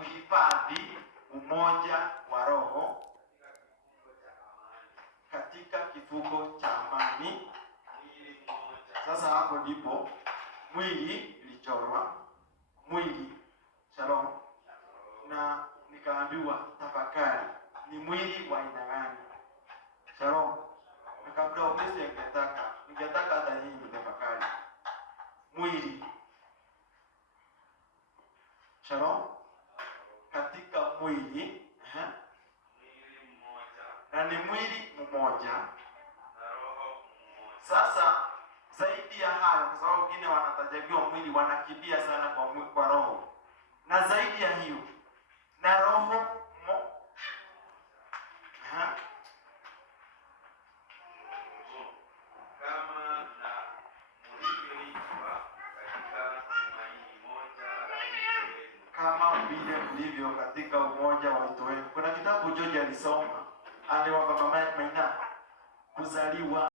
uhifadhi umoja wa roho katika kifuko cha amani. Sasa hapo ndipo mwili ilichorwa, mwili shalom, na nikaambiwa tafakari, ni mwili wa aina gani? Shalom. Na kabla ukese ningetaka hata nyinyi tafakari mwili shalom, katika mwili na ni mwili mmoja na roho mmoja. Sasa zaidi ya hayo, kwa sababu wengine wanatajabiwa mwili wanakimbia sana kwa roho, na zaidi ya hiyo na roho kama vile mlivyo katika umoja wa wito wenu. Kuna kitabu George alisoma, aliwapa mama Maina kuzaliwa